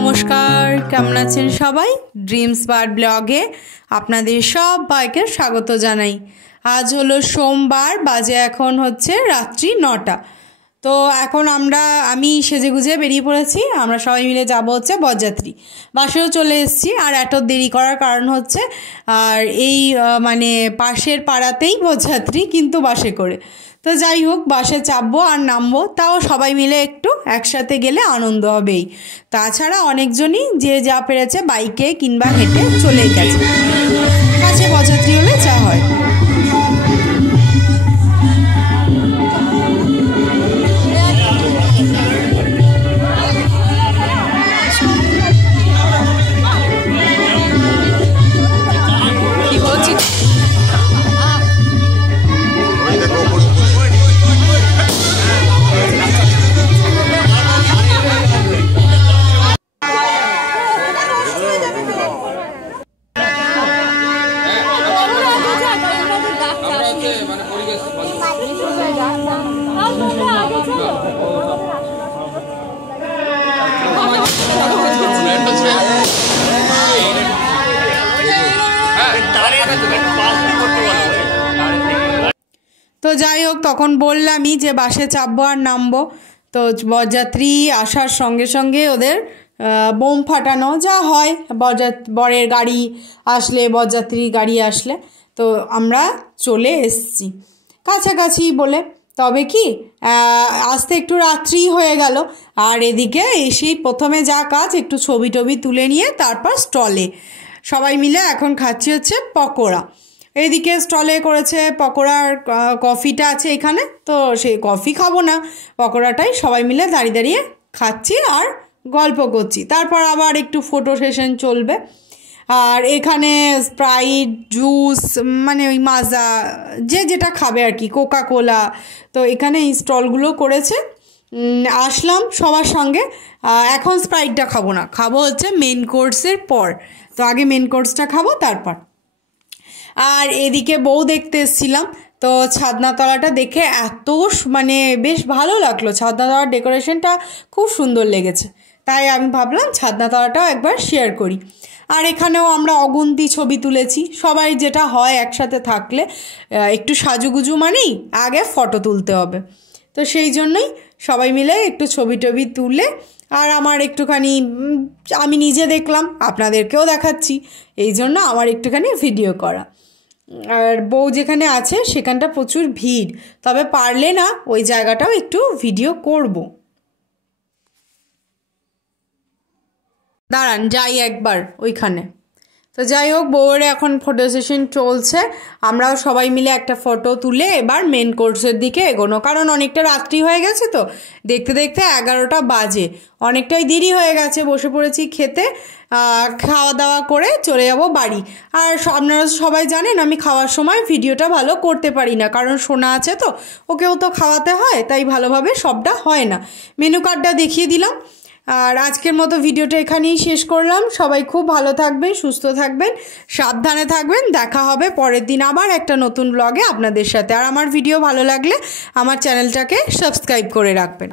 নমস্কার, কেমন আছেন সবাই? ড্রিমস বার্ড ব্লগে আপনাদের সবাইকে স্বাগত জানাই। আজ হলো সোমবার, বাজে এখন হচ্ছে রাত্রি 9টা। তো এখন আমি সেজেগুজে বেরিয়ে পড়েছি। আমরা সবাই মিলে যাব হচ্ছে বরযাত্রী। বাসেও চলে এসেছি। আর এত দেরি করার কারণ হচ্ছে আর এই পাশের পাড়াতেই বরযাত্রী, কিন্তু বাসে করে। তো যাই হোক, বাসে চাপবো আর নামবো, তাও সবাই মিলে একটু একসাথে গেলে আনন্দ হবেই। তাছাড়া অনেকজনই যে যা পেরেছে বাইকে কিংবা হেঁটে চলে গেছে। কাছে বরযাত্রী হলে যা হয়। তো যাই হোক, তখন বললামই যে বাসে চাপবো আর নামবো। তো বরযাত্রী আসার সঙ্গে সঙ্গে ওদের বোম ফাটানো যা হয়, বরের গাড়ি আসলে, বরযাত্রীর গাড়ি আসলে, তো আমরা চলে এসছি কাছাকাছি বলে। তবে কি আসতে একটু রাত্রি হয়ে গেল। আর এদিকে এসেই প্রথমে যা কাজ, একটু ছবি টবি তুলে নিয়ে তারপর স্টলে সবাই মিলে এখন খাচ্ছি হচ্ছে পকোড়া। এইদিকে স্টলে করেছে পকোড়ার, কফিটা আছে এখানে, তো সেই কফি খাবো না, পকোড়াটাই সবাই মিলে দাঁড়িয়ে দাঁড়িয়ে খাচ্ছি আর গল্প করছি। তারপর আবার একটু ফটো সেশন চলবে। আর এখানে স্প্রাইট, জুস, ওই মাজা, যে যেটা খাবে আর কি, কোকা কোলা, তো এখানে এই স্টলগুলো করেছে। আসলাম সবার সঙ্গে। এখন স্প্রাইটটা খাবো না, খাবো হচ্ছে মেন কোর্সের পর। তো আগে মেন কোর্সটা খাবো তারপর। আর এদিকে বউ দেখতে এসেছিলাম, তো ছাদনাতলাটা দেখে এত বেশ ভালো লাগলো। ছাদনাতলার ডেকোরেশনটা খুব সুন্দর লেগেছে, তাই আমি ভাবলাম ছাদনাতলাটাও একবার শেয়ার করি। আর এখানেও আমরা অগুন্তি ছবি তুলেছি। সবাই যেটা হয় একসাথে থাকলে একটু সাজুগুজু আগে ফটো তুলতে হবে, তো সেই জন্যই সবাই মিলে একটু ছবি টবি তুলে, আর আমার একটুখানি আমি নিজে দেখলাম, আপনাদেরকেও দেখাচ্ছি, এই জন্য আমার একটুখানি ভিডিও করা। আর বউ যেখানে আছে সেখানটা প্রচুর ভিড়, তবে পারলে না ওই জায়গাটাও একটু ভিডিও করব। দাঁড়ান যাই একবার ওইখানে। তো যাই হোক, বউয়ের এখন ফটো সেশন চলছে। আমরাও সবাই মিলে একটা ফটো তুলে এবার মেন কোর্সের দিকে এগোনো, কারণ অনেকটা রাত্রি হয়ে গেছে, তো দেখতে দেখতে 11টা বাজে, অনেকটাই দেরি হয়ে গেছে। বসে পড়েছি খেতে, খাওয়া দাওয়া করে চলে যাব বাড়ি। আর আপনারা সবাই জানেন আমি খাওয়ার সময় ভিডিওটা ভালো করতে পারি না, কারণ সোনা আছে, তো ওকেও তো খাওয়াতে হয়, তাই ভালোভাবে সবটা হয় না। মেনু কার্ডটা দেখিয়ে দিলাম। আর আজকের মতো ভিডিওটা এখানেই শেষ করলাম। সবাই খুব ভালো থাকবেন, সুস্থ থাকবেন, সাবধানে থাকবেন। দেখা হবে পরের দিন আবার একটা নতুন ব্লগে আপনাদের সাথে। আর আমার ভিডিও ভালো লাগলে আমার চ্যানেলটাকে সাবস্ক্রাইব করে রাখবেন।